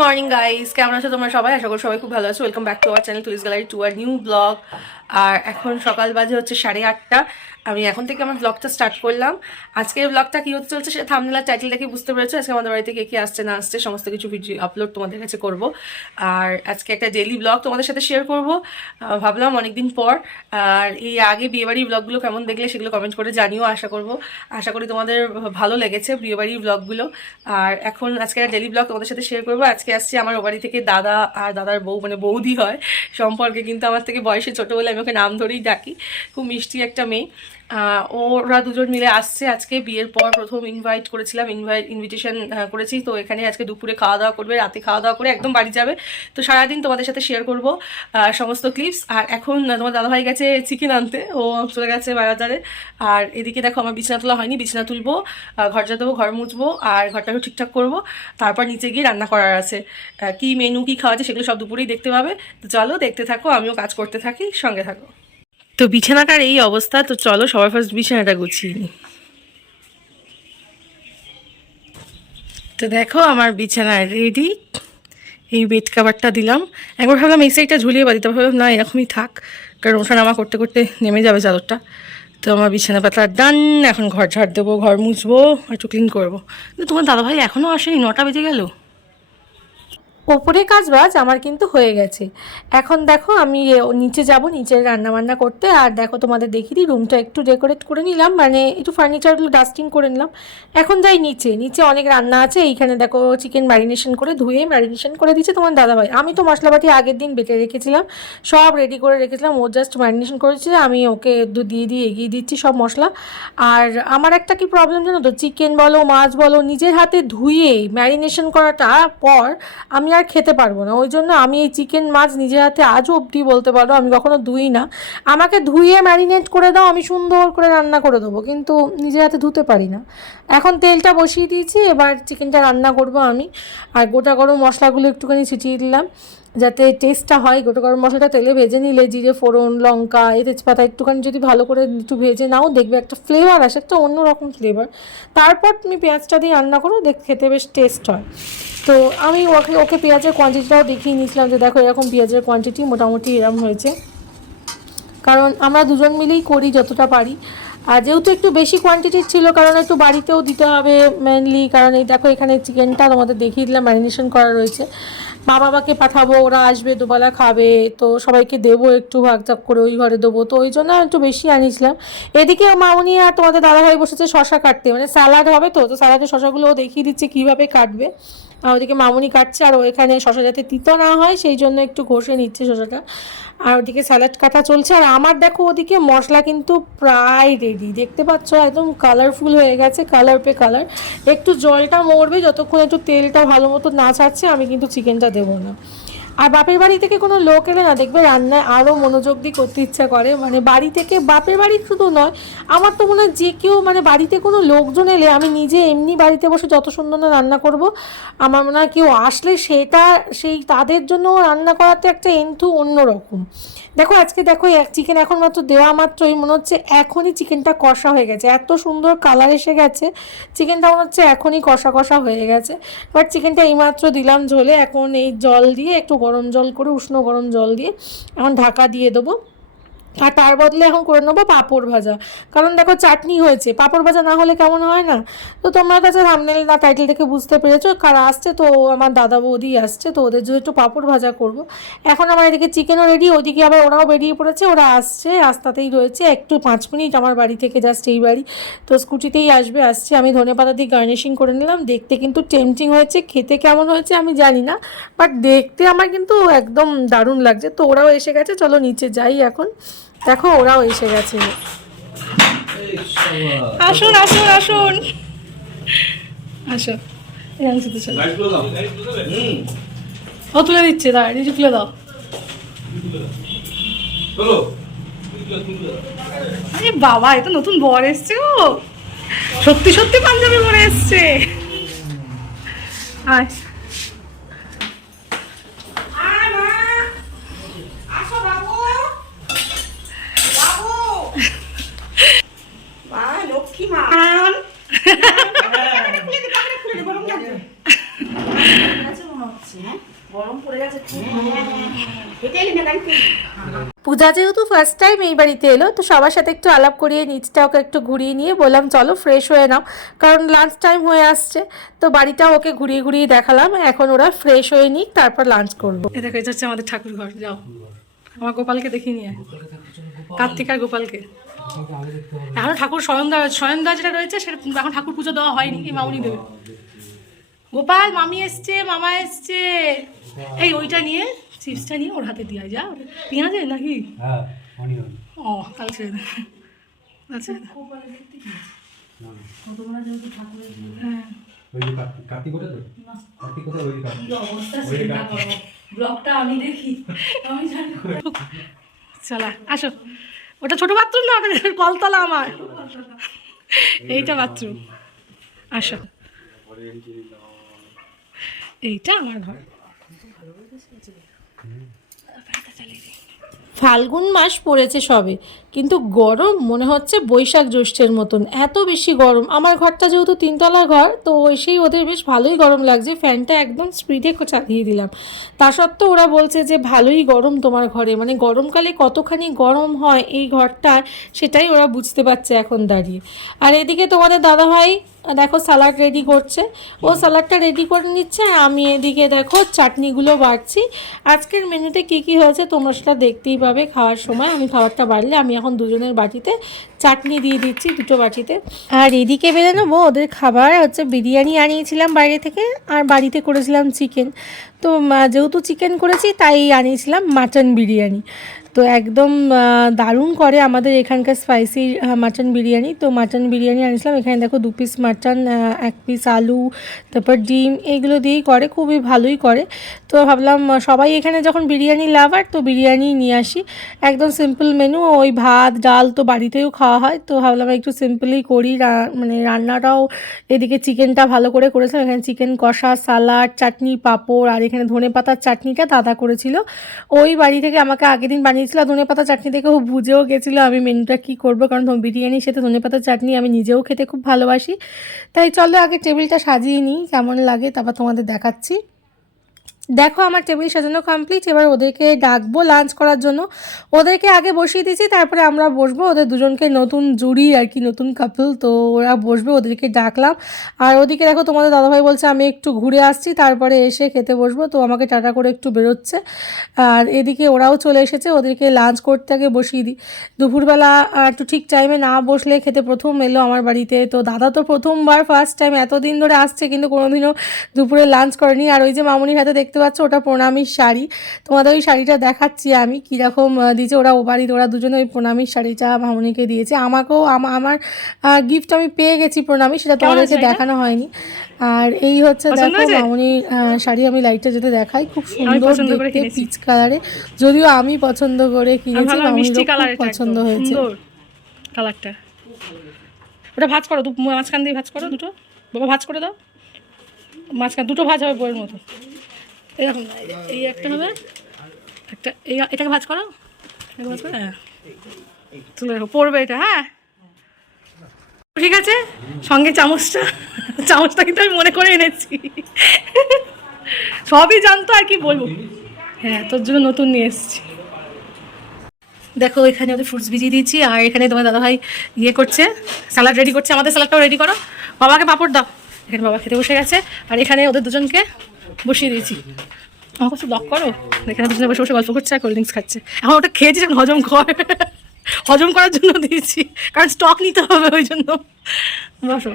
Morning guys, কেমন আছো তোমরা সবাই? আশা করি সবাই খুব ভালো আছো। Welcome back to our channel Tulis gallery to our new blog. আর এখন সকাল বাজে হচ্ছে 8:30। আমি এখন থেকে আমার ব্লগটা স্টার্ট করলাম। আজকের ব্লগটা কী হতে চলছে সেটা থাম্বনেল আর টাইটেল দেখে বুঝতে পেরেছো। আজকে আমাদের বাড়িতে কে কে আসছে না আসছে সমস্ত কিছু ভিডিও আপলোড তোমাদের কাছে করব। আর আজকে একটা ডেইলি ব্লগ তোমাদের সাথে শেয়ার করব ভাবলাম অনেকদিন পর। আর এই আগে বিয়েবাড়ির ব্লগগুলো কেমন দেখলে সেগুলো কমেন্ট করে জানিও। আশা করি তোমাদের ভালো লেগেছে বিয়েবাড়ির ব্লগগুলো। আর এখন আজকে একটা ডেইলি ব্লগ তোমাদের সাথে শেয়ার করবো। আজকে আসছি আমার ও বাড়ি থেকে দাদা আর দাদার বউ, মানে বৌদি হয় সম্পর্কে, কিন্তু আমার থেকে বয়সে ছোটো বলে আমি ওকে নাম ধরেই ডাকি। খুব মিষ্টি একটা মেয়ে। ওরা দুজন মিলে আসছে। আজকে বিয়ের পর প্রথম ইনভাইট করেছিলাম, ইনভিটেশন করেছি। তো এখানে আজকে দুপুরে খাওয়া দাওয়া করবে, রাতে খাওয়া দাওয়া করে একদম বাড়ি যাবে। তো সারাদিন তোমাদের সাথে শেয়ার করবো সমস্ত ক্লিপস। আর এখন তোমার দাদাভাই গেছে চিকেন আনতে, ও চলে গেছে বাজারে। আর এদিকে দেখো আমার বিছানা তোলা হয়নি, বিছানা তুলবো, ঘর যা দেবো, ঘর মুছবো আর ঘরটাকে ঠিকঠাক করবো। তারপর নিচে গিয়ে রান্না করার আছে। কি মেনু কি খাওয়া আছে সেগুলো সব দুপুরেই দেখতে পাবে। তো চলো দেখতে থাকো, আমিও কাজ করতে থাকি, সঙ্গে থাকো। তো বিছানাটার এই অবস্থা। তো চলো সবার ফার্স্ট বিছানাটা গুছিয়ে নিই। তো দেখো আমার বিছানা রেডি। এই বেড কাভারটা দিলাম। একবার ভাবলাম এই সাইডটা ঝুলিয়ে বাড়ি, তারপর ভাবলাম না এরকমই থাক, কারণ ওঠানামা করতে করতে নেমে যাবে চাদরটা। তো আমার বিছানা পাতা ডান। এখন ঘর ঝাড় দেবো, ঘর মুছবো, একটু ক্লিন করবো। কিন্তু তোমার দাদাভাই এখনও আসেনি, 9টা বেজে গেল। ওপরে কাজবাজ আমার কিন্তু হয়ে গেছে। এখন দেখো আমি নিচে যাব, নিচে রান্নাবান্না করতে। আর দেখো তোমাদের দেখিয়ে দিই, রুমটা একটু ডেকোরেট করে নিলাম, মানে একটু ফার্নিচারগুলো ডাস্টিং করে নিলাম। এখন যাই নিচে, নিচে অনেক রান্না আছে। এইখানে দেখো চিকেন ম্যারিনেশন করে ধুয়ে ম্যারিনেশন করে দিচ্ছে তোমার দাদাভাই। আমি তো মশলাপাতি আগের দিন বেটে রেখেছিলাম, সব রেডি করে রেখেছিলাম। ও জাস্ট ম্যারিনেশন করেছিল, আমি ওকে দিয়ে এগিয়ে দিচ্ছি সব মশলা। আর আমার একটা কি প্রবলেম জানো তো, চিকেন বলো মাছ বলো নিজের হাতে ধুয়ে ম্যারিনেশন করাটা পর আমি আর খেতে পারবো না। ওই জন্য আমি এই চিকেন মাছ নিজের হাতে আজও অবধি বলতে পারো আমি কখনো ধুই না। আমাকে ধুয়ে ম্যারিনেট করে দাও, আমি সুন্দর করে রান্না করে দেবো, কিন্তু নিজের হাতে ধুতে পারি না। এখন তেলটা বসিয়ে দিয়েছি, এবার চিকেনটা রান্না করব আমি। আর গোটা গরম মশলাগুলো একটুখানি ছিটিয়ে দিলাম যাতে টেস্টটা হয়। গোটা গরম মশলাটা তেলে ভেজে নিলে জিরে ফোড়ন লঙ্কা এই তেজপাতা একটুখানি যদি ভালো করে একটু ভেজে নাও, দেখবে একটা ফ্লেভার আসে, একটা অন্যরকম ফ্লেভার। তারপর তুমি পেঁয়াজটা দিয়ে রান্না করো, খেতে বেশ টেস্ট হয়। তো আমি ওকে পেঁয়াজের কোয়ান্টিটিটাও দেখিয়ে নিয়েছিলাম যে দেখো এরকম পেঁয়াজের কোয়ান্টিটি মোটামুটি এরকম হয়েছে, কারণ আমরা দুজন মিলেই করি যতটা পারি। আর যেহেতু একটু বেশি কোয়ান্টিটির ছিল, কারণ একটু বাড়িতেও দিতে হবে মেনলি, কারণ এই দেখো এখানে চিকেনটা তোমাদের দেখিয়ে দিলাম ম্যারিনেশন করা রয়েছে। মা বাবাকে পাঠাবো, ওরা আসবে দুবেলা খাবে, তো সবাইকে দেবো একটু ভাগচাপ করে, ওই ঘরে দেবো। তো ওই জন্য একটু বেশি আনিয়েছিলাম। এদিকে মামনি আর তোমাদের দাদাভাই বসেছে শশা কাটতে, মানে স্যালাড হবে তো স্যালাডের শশাগুলোও দেখিয়ে দিচ্ছে কীভাবে কাটবে। ওদিকে মামনি কাটছে, আর ওইখানে শশা যাতে তিতো না হয় সেই জন্য একটু ঘষে নিচ্ছে শশাটা। আর ওদিকে স্যালাড কাটা চলছে। আর আমার দেখো ওদিকে মশলা কিন্তু প্রায় রেডি, দেখতে পাচ্ছ একদম কালারফুল হয়ে গেছে, কালার পে কালার। একটু জলটা মরবে, যতক্ষণ একটু তেলটা ভালো মতো না ছাড়ছে আমি কিন্তু চিকেনটা দেবো না। আর বাপের বাড়ি থেকে কোনো লোক এলে না দেখবে রান্নায় আরও মনোযোগ দিয়ে করতে ইচ্ছা করে। মানে বাড়ি থেকে, বাপের বাড়ি শুধু নয়, আমার তো মনে হয় যে কেউ মানে বাড়িতে কোনো লোকজন এলে আমি নিজে এমনি বাড়িতে বসে যত সুন্দর না রান্না করব, আমার মনে হয় কেউ আসলে সেই তাদের জন্য রান্না করাতে একটা অন্যরকম। দেখো আজকে দেখো চিকেন এখন মাত্র দেওয়া মাত্রই মনে হচ্ছে এখনই চিকেনটা কষা হয়ে গেছে, এত সুন্দর কালার এসে গেছে চিকেনটা, মনে হচ্ছে এখনই কষা কষা হয়ে গেছে। এবার চিকেনটা এইমাত্র দিলাম ঝোলে, এখন এই জল দিয়ে একটু গরম জল করে, উষ্ণ গরম জল দিয়ে এখন ঢাকা দিয়ে দেবো। আর তার বদলে এখন করে নেবো পাঁপড় ভাজা, কারণ দেখো চাটনি হয়েছে, পাঁপড় ভাজা না হলে কেমন হয় না। তো তোমার কাছে থাম্বনেল না টাইটেল থেকে বুঝতে পেরেছো কারা আসছে। তো আমার দাদা বৌদি আসছে, তো ওদের জন্য একটু পাঁপড় ভাজা করব। এখন আমার এদিকে চিকেনও রেডি, ওদিকে আবার ওরাও বেরিয়ে পড়েছে, ওরা আসছে রাস্তাতেই রয়েছে, একটু 5 মিনিট আমার বাড়ি থেকে জাস্ট এই বাড়ি। তো স্কুটিতেই আসছে। আমি ধনেপাতা দিয়ে গার্নিশিং করে নিলাম, দেখতে কিন্তু টেম্পটিং হয়েছে, খেতে কেমন হয়েছে আমি জানি না, বাট দেখতে আমার কিন্তু একদম দারুণ লাগছে। তো ওরাও এসে গেছে, চলো নিচে যাই এখন। দেখো ওরাও এসে গেছে, আসুন আসুন আসুন আসো। ও তুলে দিচ্ছে, দাঁড়া নিজে তুলে দাও। আরে বাবা, এ তো নতুন বর এসছে, ও সত্যি সত্যি পাঞ্জাবি পরে এসছে। আচ্ছা পূজা যেহেতু ফার্স্ট টাইম এই বাড়িতে এলো, তো সবার সাথে একটু আলাপ করিয়ে নিচটা ওকে একটু ঘুরিয়ে নিয়ে বললাম চলো ফ্রেশ হয়ে নাও, কারণ লাঞ্চ টাইম হয়ে আসছে। তো বাড়িটা ওকে ঘুরিয়ে ঘুরিয়ে দেখালাম, এখন ওরা ফ্রেশ হয়ে নিক, তারপর লাঞ্চ করবো। এ দেখো, এটা হচ্ছে আমাদের ঠাকুর ঘর। যাও আমার গোপালকে দেখিয়ে নিয়ে আয়। কার্তিক আর গোপালকে। এখন ঠাকুর শয়নদা যেটা রয়েছে সেটা এখন ঠাকুর পুজো দেওয়া হয়নি, এই মামুনি দেবে। গোপাল মামি এসছে, মামা এসছে। এই ওইটা নিয়ে, চিপসটা নিয়ে ওর হাতে দিয়ে যা। পেঁয়াজে নাকি? ও তাহলে ছেড়ে দে। আচ্ছা চলা আসো। ওটা ছোট বাথরুম না, ওটা কলতলা আমার। এইটা বাথরুম। আসো, এইটা আমার ঘর। ফাল্গুন মাস পড়েছে সবে, কিন্তু গরম মনে হচ্ছে বৈশাখ জ্যৈষ্ঠের মতন, এত বেশি গরম। আমার ঘরটা যেহেতু তিনতলা ঘর, তো সেই ওদের বেশ ভালোই গরম লাগছে, ফ্যানটা একদম স্পিডে চালিয়ে দিলাম। তা সত্ত্বেও ওরা বলছে যে ভালোই গরম তোমার ঘরে, মানে গরমকালে কতখানি গরম হয় এই ঘরটা, সেটাই ওরা বুঝতে পারছে এখন দাঁড়িয়ে। আর এদিকে তোমাদের দাদাভাই দেখো স্যালাড রেডি করছে, ও স্যালাডটা রেডি করে নিচ্ছে, আর আমি এদিকে দেখো চাটনিগুলো বাড়ছি। আজকের মেনুতে কি কি হয়েছে তোমরা সেটা দেখতেই পাবে খাওয়ার সময়। আমি খাবারটা বাড়লে আমি এখন দুজনের বাটিতে চাটনি দিয়ে দিচ্ছি, দুটো বাটিতে। আর এদিকে বেড়ে নেবো ওদের খাবার হচ্ছে বিরিয়ানি আনিয়েছিলাম বাইরে থেকে, আর বাড়িতে করেছিলাম চিকেন। তো যেহেতু চিকেন করেছি তাই আনিয়েছিলাম মাটন বিরিয়ানি। তো একদম দারুণ করে আমাদের এখানকার স্পাইসি মাটন বিরিয়ানি। তো মাটন বিরিয়ানি আনিয়েছিলাম, এখানে দেখো 2 পিস মাটন, 1 পিস আলু, তারপর ডিম, এইগুলো দিয়েই করে, খুবই ভালোই করে। তো ভাবলাম সবাই এখানে যখন বিরিয়ানি লাভার, তো বিরিয়ানি নিয়ে আসি। একদম সিম্পল মেনু, ওই ভাত ডাল তো বাড়িতেও খাওয়া হয়, তো ভাবলাম একটু সিম্পলই করি। মানে রান্নাটাও এদিকে চিকেনটা ভালো করে করেছিলাম, এখানে চিকেন কষা, সালাড, চাটনি, পাঁপড়, আর এখানে ধনেপাতার চাটনিটা দাদা করেছিল। ওই বাড়ি থেকে আমাকে আগের দিন বানিয়েছিল ধনেপাতা চাটনি, থেকে ও বুঝেও গেছিলো আমি মেনুটা কী করবো, কারণ বিরিয়ানির সাথে ধনেপাতার চাটনি আমি নিজেও খেতে খুব ভালোবাসি। তাই চলো আগে টেবিলটা সাজিয়ে নিই, কেমন লাগে তারপর তোমাদের দেখাচ্ছি। দেখো আমার টেবিল সাজানো কমপ্লিট, এবার ওদেরকে ডাকবো লাঞ্চ করার জন্য। ওদেরকে আগে বসিয়ে দিয়েছি, তারপরে আমরা বসবো। ওদের দুজনকে নতুন জুড়ি আর কি, নতুন কাপল, তো ওরা বসবে, ওদেরকে ডাকলাম। আর ওদিকে দেখো তোমাদের দাদাভাই বলছে আমি একটু ঘুরে আসছি, তারপরে এসে খেতে বসবো, তো আমাকে টাটা করে একটু বেরোচ্ছে। আর এদিকে ওরাও চলে এসেছে, ওদেরকে লাঞ্চ করতে আগে বসিয়ে দিই। দুপুরবেলা একটু ঠিক টাইমে না বসলে খেতে প্রথম এলো আমার বাড়িতে, তো দাদা তো প্রথমবার ফার্স্ট টাইম এতদিন ধরে আসছে, কিন্তু কোনোদিনও দুপুরে লাঞ্চ করেনি। আর ওই যে মামুনির হাতে দেখতে পাচ্ছ ওটা প্রণামীর শাড়ি, তোমাদের ওই শাড়িটা দেখাচ্ছি আমি কীরকম দিয়েছে ওরা। ও বাড়িতে ওরা দুজনে ওই প্রণামীর শাড়িটা মামুনিকে দিয়েছে, আমাকেও আমার গিফট আমি পেয়ে গেছি প্রণামী, সেটা তোমাদেরকে দেখানো হয়নি। আর এই হচ্ছে দেখো মামুনির শাড়ি, আমি লাইটটা যেতে দেখাই, খুব সুন্দর দেখতে, পিচ কালারে, যদিও আমি পছন্দ করে কিনেছি, মামুনিরও খুব পছন্দ হয়েছে কালারটা। ওটা ভাজ করো, মাঝখান দিয়ে ভাজ করো দুটো, বাবা ভাজ করে দাও, মাঝখান দুটো ভাজ হবে বইয়ের মতো। এরকম এই একটা হবে, একটা এটাকে ভাজ করো, ভাজ করো, হ্যাঁ তুলে রাখো, পড়বে এটা। হ্যাঁ ঠিক আছে, সঙ্গে চামচটা কিন্তু আমি মনে করে এনেছি, সবই জানতো আর কি বলবো। হ্যাঁ তোর জন্য নতুন নিয়ে এসেছি। দেখো এখানে ওদের ফ্রুটস ভিজিয়ে দিয়েছি, আর এখানে তোমার দাদাভাই ইয়ে করছে, স্যালাড রেডি করছে। আমাদের স্যালাডটাও রেডি করো, বাবাকে পাঁপড় দাও। এখানে বাবা খেতে বসে গেছে, আর এখানে ওদের দুজনকে বসিয়ে দিয়েছি। আমার কাছে ব্লক করো, এখানে দুজনে বসে বসে গল্প করছে আর কোল্ড ড্রিঙ্কস খাচ্ছে। এখন ওটা খেয়েছি যখন হজম করার জন্য দিয়েছি, কারণ স্টক নিতে হবে, ওই জন্য। বসো,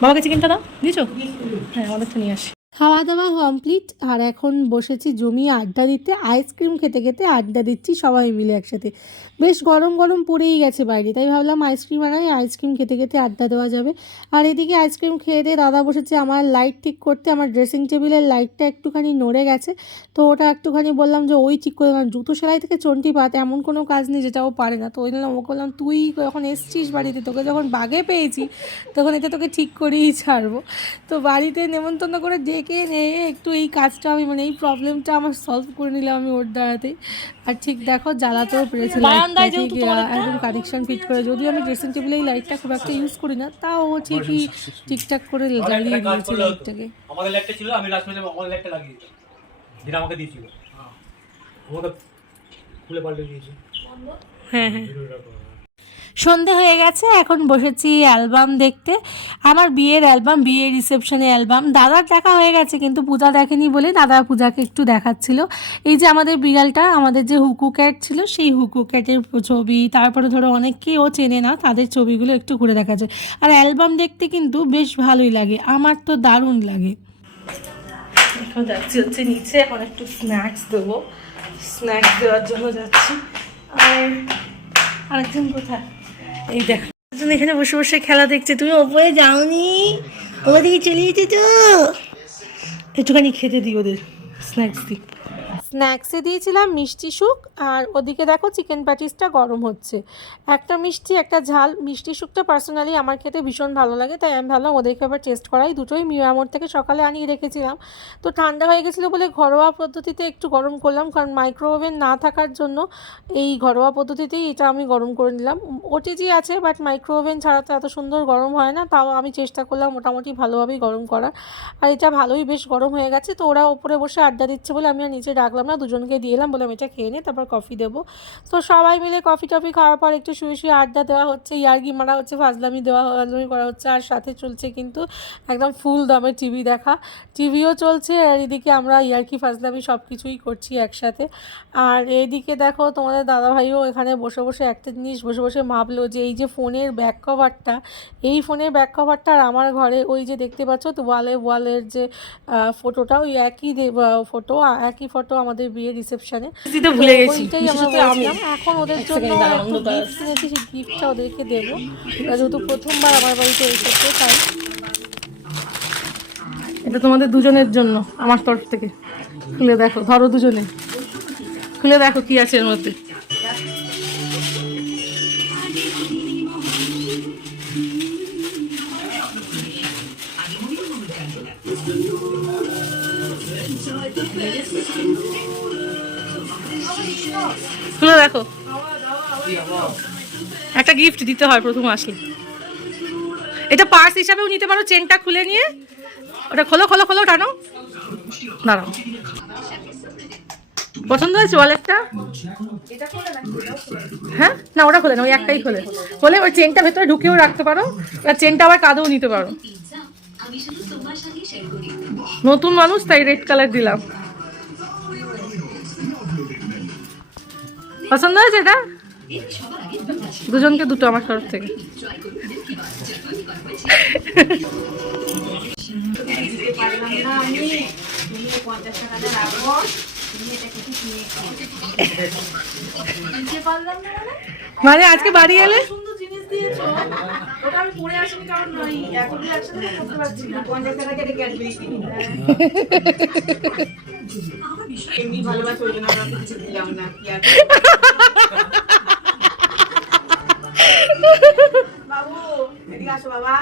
বাবাকে চিকেনটা দাও, দিয়েছো? হ্যাঁ আমাদের তো নিয়ে আসি। খাওয়া দাওয়া কমপ্লিট, আর এখন বসেছি জমিয়ে আড্ডা দিতে, আইসক্রিম খেতে খেতে আড্ডা দিচ্ছি সবাই মিলে একসাথে। বেশ গরম গরম পড়েই গেছে বাইরে, তাই ভাবলাম আইসক্রিম আনাই, আইসক্রিম খেতে খেতে আড্ডা দেওয়া যাবে। আর এদিকে আইসক্রিম খেয়ে দিয়ে দাদা বসেছে আমার লাইট ঠিক করতে। আমার ড্রেসিং টেবিলের লাইটটা একটুখানি নড়ে গেছে, তো ওটা একটুখানি বললাম যে ওই ঠিক করে, কারণ জুতো সেলাই থেকে চন্টি পাত এমন কোনো কাজ নেই যেটা ও পারে না। তো ওই জন্য ওকে বললাম তুই যখন এসছিস বাড়িতে, তোকে যখন বাগে পেয়েছি তখন এটা তোকে ঠিক করেই ছাড়বো। তো বাড়িতে নেমন্তন্ন করে ডেকে ডেকে এনে একটু এই কাজটা আমি মানে এই প্রবলেমটা আমার সলভ করে নিলাম আমি ওর দ্বারাতেই। আর ঠিক দেখো জ্বালাতেও পেরেছিলাম একদম কানেকশন ফিট করে, যদিও আমি ড্রেসিং টেবিলে এই লাইটটা খুব একটা ইউজ করি না, তাও ও ঠিকই ঠিকঠাক করে জ্বালিয়ে দিয়েছে লাইটটাকে। আমাদের লাইটটা ছিল, আমি লাস্ট মিনিটে আমার লাইটটা লাগিয়ে দিতাম, যেটা আমাকে দিয়েছিল, আমাকে খুলে পাল্টে দিয়েছে। হ্যাঁ হ্যাঁ। সন্ধে হয়ে গেছে, এখন বসেছি অ্যালবাম দেখতে। আমার বিয়ের অ্যালবাম, বিয়ের রিসেপশনের অ্যালবাম। দাদার দেখা হয়ে গেছে কিন্তু পূজা দেখেনি বলে দাদা পূজাকে একটু দেখাচ্ছিল। এই যে আমাদের বিড়ালটা, আমাদের যে হুকু ক্যাট ছিল সেই হুকু ক্যাটের ছবি, তারপরে ধরো অনেককেই ও চেনে না তাদের ছবিগুলো একটু ঘুরে দেখাচ্ছে। আর অ্যালবাম দেখতে কিন্তু বেশ ভালোই লাগে, আমার তো দারুণ লাগে। এখন যাচ্ছি হচ্ছে নিচে, এখন একটু স্ন্যাক্স দেবো, স্ন্যাক্স দেওয়ার জন্য যাচ্ছি। আর আরেকজন কোথায়, এই দেখো একজন এখানে বসে বসে খেলা দেখছে। তুমি ওপরে যাওনি, ওদিকে চলে যেতে তো, একটুখানি খেতে দিই ওদের, স্ন্যাক্স দিই। স্ন্যাক্সে দিয়েছিলাম মিষ্টি শুক, আর ওদিকে দেখো চিকেন প্যাটিসটা গরম হচ্ছে। একটা মিষ্টি একটা ঝাল। মিষ্টি শুকটা পার্সোনালি আমার খেতে ভীষণ ভালো লাগে, তাই আমি ভাবলাম ওদেরকে আবার টেস্ট করাই। দুটোই মিয়ামোর থেকে সকালে আনিয়ে রেখেছিলাম, তো ঠান্ডা হয়ে গেছিলো বলে ঘরোয়া পদ্ধতিতে একটু গরম করলাম, কারণ মাইক্রো ওভেন না থাকার জন্য এই ঘরোয়া পদ্ধতিতেই এটা আমি গরম করে নিলাম। ওটিজি আছে, বাট মাইক্রো ওভেন ছাড়া তো এত সুন্দর গরম হয় না, তাও আমি চেষ্টা করলাম মোটামুটি ভালোভাবেই গরম করার। আর এটা ভালোই বেশ গরম হয়ে গেছে। তো ওরা ওপরে বসে আড্ডা দিচ্ছে বলে আমি আর নিচে ডাকলাম না, দুজনকে দিয়ে এলাম, বললাম এটা খেয়ে নে তারপর কফি দেবো। তো সবাই মিলে কফি টফি খাওয়ার পর একটু শুয়ে শুয়ে আড্ডা দেওয়া হচ্ছে, ইয়ার্কি মারা হচ্ছে, ফাজলামি করা হচ্ছে। আর সাথে চলছে কিন্তু একদম ফুল দামের টিভি দেখা, টিভিও চলছে, আর এদিকে আমরা ইয়ার্কি ফাজলামি সব কিছুই করছি একসাথে। আর এইদিকে দেখো তোমাদের দাদাভাইও এখানে বসে বসে একটা জিনিস বসে বসে ভাবলো যে এই যে ফোনের ব্যাক কভারটা, এই ফোনের ব্যাক কভারটা আর আমার ঘরে ওই যে দেখতে পাচ্ছ তো ওয়ালের যে ফটোটা, ওই একই ফটো, একই ফটো আমাদের বিয়ের রিসেপশনে। ভুলে গেছি, এখন ওদের জন্য একটু গিফট কিনেছি, সেই গিফটটা ওদেরকে দেবো, যেহেতু প্রথমবার আমার বাড়িতে এসেছে তাই। এটা তোমাদের দুজনের জন্য আমার তরফ থেকে। খুলে দেখো, ধরো দুজনে, খুলে দেখো কি আছে এর মধ্যে। খুলে দেখো, একটা গিফট দিতে হয় প্রথম আসলে। এটা পার্স হিসাবেও নিতে পারো, চেনটা খুলে নিয়ে ওটা খোলো খোলো খোলো, টানো, দাঁড়াও। পছন্দ হয়েছে ওয়ালেটটা? হ্যাঁ না, ওটা খোলে না, ওই একটাই খোলে। খোলে ওই চেনটা ভেতরে ঢুকেও রাখতে পারো, আর চেনটা আবার কাঁধেও নিতে পারো। নতুন মানুষ তাই রেড কালার দিলাম। পছন্দ হয়েছে এটা? দুজনকে দুটো আমার তরফ থেকে। মানে আজকে বাড়ি এলে বাবু এদিকে আসো বাবা,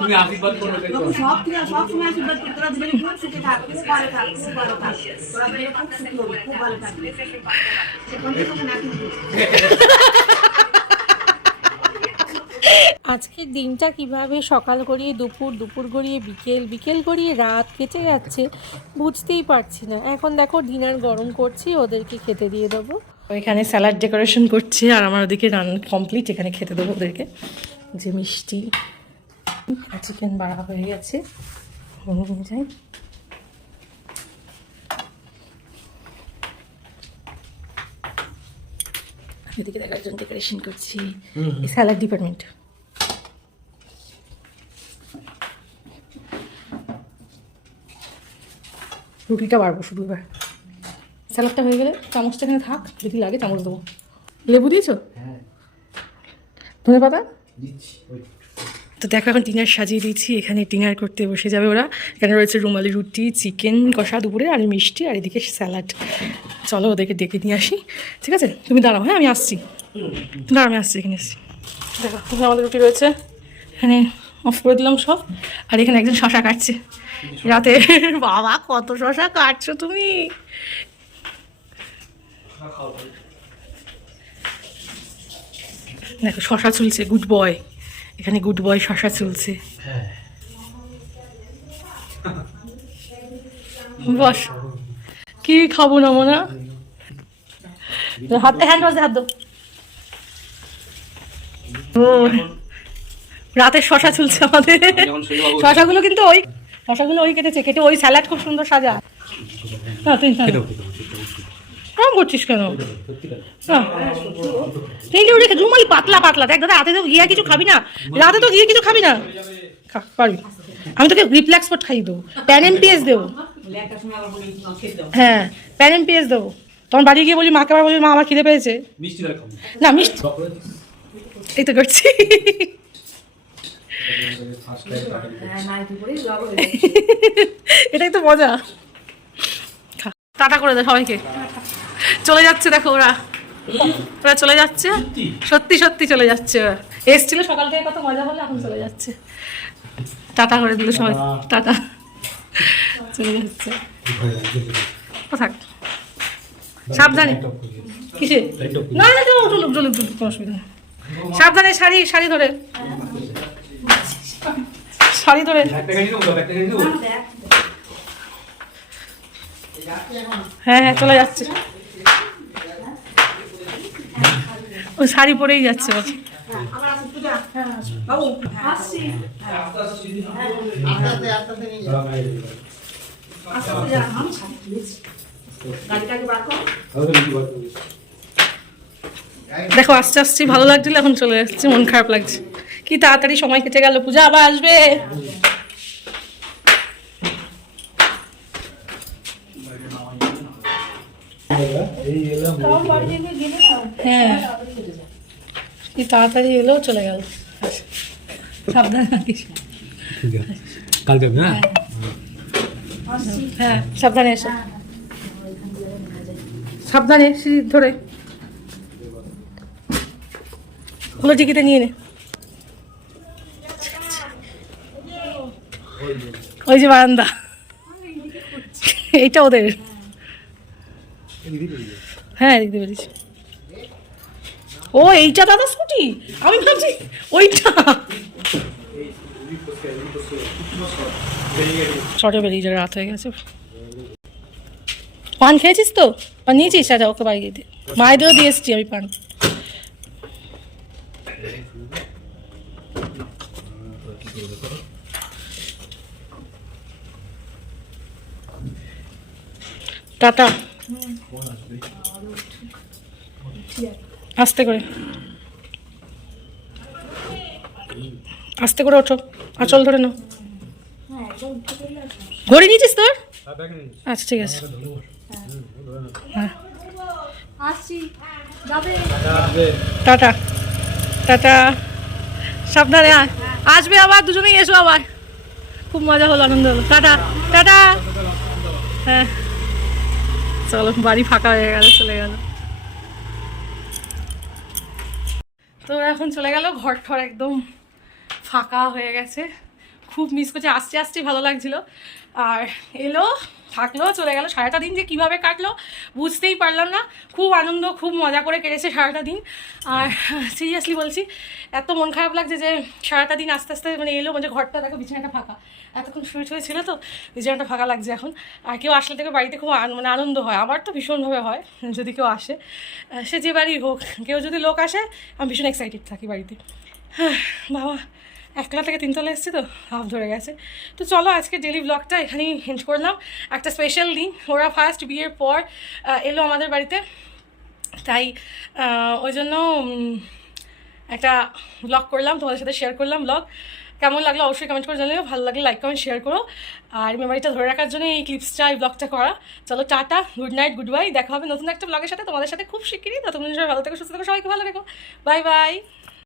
তুমি আশীর্বাদ করো, সব সময় আশীর্বাদ করতে, তোরা দুজনে খুব সুখে থাক, খুব ভালো থাক, খুব ভালো থাক, তোরা দুজনে খুব সুখী হবে, খুব ভালো থাকবে। আজকের দিনটা কিভাবে সকাল গড়িয়ে দুপুর, দুপুর গড়িয়ে বিকেল, বিকেল গড়িয়ে রাত কেটে যাচ্ছে বুঝতেই পারছি না। এখন দেখো ডিনার গরম করছি, ওদেরকে খেতে দিয়ে দেবো। এখানে স্যালাড ডেকোরেশন করছে, আর আমার ওদিকে রান্না কমপ্লিট, এখানে খেতে দেবো ওদেরকে। যে মিষ্টি চিকেন বাড়া হয়ে গেছে, নিয়ে যাই। এদিকে দেখো একজন ডেকোরেশন করছি, স্যালাড ডিপার্টমেন্ট। রুটিটা বাড়বো শুধু এবার। স্যালাডটা হয়ে গেলে চামচটা এখানে থাক, যদি লাগে চামচ দেবো। লেবু দিয়েছো? ধনে পাতা তো দেখো এখন ডিনার সাজিয়ে দিয়েছি, এখানে ডিনার করতে বসে যাবে ওরা। এখানে রয়েছে রুমালি রুটি, চিকেন কষা দুপুরে, আর মিষ্টি, আর এদিকে স্যালাড। চলো ওদেরকে ডেকে নিয়ে আসি, ঠিক আছে? তুমি দাঁড়াও, হ্যাঁ আমি আসছি, দাঁড়াও আমি আসছি, এখানে আসছি। দেখো এখানে আমাদের রুটি রয়েছে, এখানে অফ করে দিলাম সব। আর এখানে একজন শশা কাটছে রাতে। বাবা কত শশা কাটছো তুমি! দেখো শশা চুলছে, গুড বয়, এখানে গুড বয় শশা চুলছে। বস, কি খাবো না মনে হাতে হ্যান্ড ওয়াশ হাত দো। ও রাতের শশা চুলছে আমাদের। শশাগুলো কিন্তু ওই কেটেছে, কেটে ওই স্যালাড খুব সুন্দর সাজা। না তুই কম করছিস কেন? রুমালি পাতলা পাতলা দেখ দাদা, রাতে তো গিয়ে কিছু খাবি না, রাতে তো গিয়ে কিছু খাবি না, পারবি। আমি তোকে রিপ্ল্যাক্স পট খাইয়ে দেবো, প্যান এম পিএস দেবো। হ্যাঁ প্যান এম পিএস দেবো। তখন বাড়ি গিয়ে বলি মাকে, আবার বলি মা আমার খিদে পেয়েছে। না মিষ্টি এই তো করছি। এটাই তো মজা। টাটা করে দে সবাইকে, চলে যাচ্ছে দেখো ওরা চলে যাচ্ছে, সত্যি সত্যি চলে যাচ্ছে। ওরা এসছিল সকাল থেকে কত মজা হলো, এখন চলে যাচ্ছে। টাটা করে দিল সবাই, টাটা, চলে যাচ্ছে। থাক সাবধানে, কিসে না না চলুক চলুক চলুক, কোনো অসুবিধা নেই। সাবধানে, শাড়ি ধরে, শাড়ি ধরে। হ্যাঁ হ্যাঁ চলে যাচ্ছে, ও শাড়ি পরেই যাচ্ছে। দেখো আস্তে আস্তে ভালো লাগছিল, এখন চলে যাচ্ছে, মন খারাপ লাগছে। কি তাড়াতাড়ি সময় কেটে গেল, পূজা আবার আসবে। হ্যাঁ কি তাড়াতাড়ি এলো, চলে গেল। সাবধানে থাকিস, কাল যাবে না? হ্যাঁ সাবধানে এসো, সাবধানে সিঁড়ি ধরে। হলো টিকিটে নিয়ে নে, ওই যে বারান্দা, এইটা ওদের। হ্যাঁ দেখতে পেরেছি। ও এইটা দাদা স্কুটি, আমি ভাবছি ওইটা। শর্টে বেরিয়ে যাবে, রাত হয়ে গেছে। পান খেয়েছিস তো? পান নিয়েছিস? আচ্ছা ওকে বাড়ি গিয়ে মায়েদেরও দিয়ে এসছি আমি পান। টাটা, আস্তে করে, আস্তে করে ওঠো, আঁচল ধরে নাও। ঘড়ি নিয়েছিস তোর? আচ্ছা ঠিক আছে, হ্যাঁ টাটা টাটা, সাবধানে আসবে আবার, দুজনেই এসো আবার। খুব মজা হলো, আনন্দ হলো। Tata tata. হ্যাঁ চলো, বাড়ি ফাঁকা হয়ে গেল, চলে গেল। তো এখন চলে গেল, ঘর ঠর একদম ফাঁকা হয়ে গেছে। খুব মিস করছে, আসতে আসতেই ভালো লাগছিল। আর এলো, থাকলো, চলে গেল। সারাটা দিন যে কীভাবে কাটলো বুঝতেই পারলাম না। খুব আনন্দ, খুব মজা করে কেটেছে সারাটা দিন। আর সিরিয়াসলি বলছি, এত মন খারাপ লাগছে যে সারাটা দিন আস্তে আস্তে মানে এলো, মানে ঘরটা দেখো, বিছানাটা ফাঁকা। এতক্ষণ শুয়ে শুয়ে ছিল তো, বিছানাটা ফাঁকা লাগছে এখন। আর কেউ আসলে থেকে বাড়িতে খুব মানে আনন্দ হয়, আমার তো ভীষণভাবে হয় যদি কেউ আসে, সে যে বাড়ি হোক। কেউ যদি লোক আসে আমি ভীষণ এক্সাইটেড থাকি বাড়িতে। হ্যাঁ বাবা, একলা থেকে তিনতলা এসেছি তো হাফ ধরে গেছে। তো চলো আজকে ডেলি ব্লগটা এখানেই এন্ড করলাম। একটা স্পেশাল দিন, ওরা ফার্স্ট বিয়ের পর এলো আমাদের বাড়িতে, তাই ওই জন্য একটা ব্লগ করলাম, তোমাদের সাথে শেয়ার করলাম। ব্লগ কেমন লাগলো অবশ্যই কমেন্ট করে জানিও, ভালো লাগলে লাইক কমেন্ট শেয়ার করো। আর মেমোরিটা ধরে রাখার জন্য এই ক্লিপসটা, এই ব্লগটা করা। চলো tata, good night, good bye. দেখা হবে নতুন একটা ব্লগের সাথে তোমাদের সাথে খুব শিগগিরই। ততক্ষণ সবাই ভালো থেকো, সুস্থ থেকো, সবাইকে ভালো থেকো, বাই বাই।